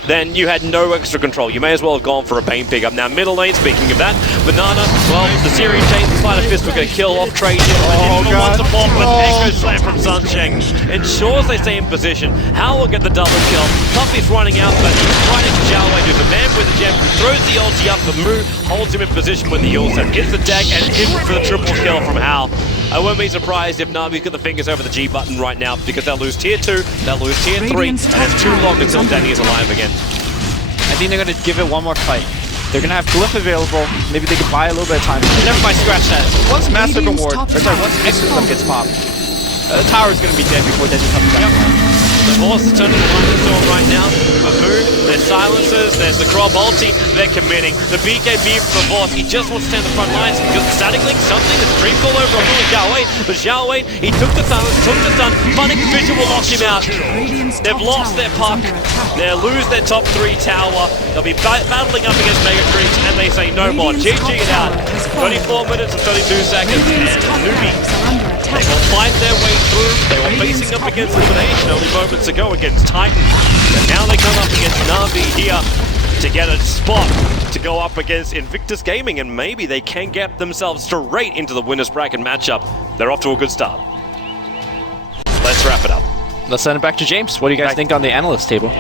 then you had no extra control. You may as well have gone for a Bane pickup. Now, middle lane, speaking of that, Banana, well, the series change, the Slider Fist, we're going to kill off trade here. Oh, God. One support, but Echo Slam from Sunshine ensures they stay in position. Hal will get the double kill. Puppey's running out, but right into Xiao Wei, who's a man with a gem, throws the ulti up, but Moo holds him in position with the Eul Scepter. Gets the deck and hits for the triple kill from Hal. I won't be surprised if Na'Vi's got the fingers over the G button right now, because they'll lose tier 2, they'll lose tier 3, and it's too long until Danny is alive again. I think they're going to give it one more fight. They're going to have Glyph available. Maybe they can buy a little bit of time. Never mind, scratch that. Once Master Reward, once Extra Clip gets popped, the tower's going to be dead before Denny comes back. The Force is turning the Lightning Storm right now. For Moo, there's silencers, there's the Crop ulti, they're committing. The BKB from the Force, he just wants to stand the front lines because the Static Link, something that's dreamed all over on Moo and Xiao Wei. But Xiao Wei, he took the silence, took the stun, Funnick Vision will lock him out. They've lost their puck, they'll lose their top 3 tower, they'll be battling up against Mega Creeps, and they say no more. GG it out. 34 minutes and 32 seconds, and Newbee, they will fight their way through. They were facing up against elimination only moments ago against Titan. And now they come up against Na'Vi here to get a spot to go up against Invictus Gaming, and maybe they can get themselves straight into the winner's bracket matchup. They're off to a good start. Let's wrap it up. Let's send it back to James. What do you guys think on the analyst table?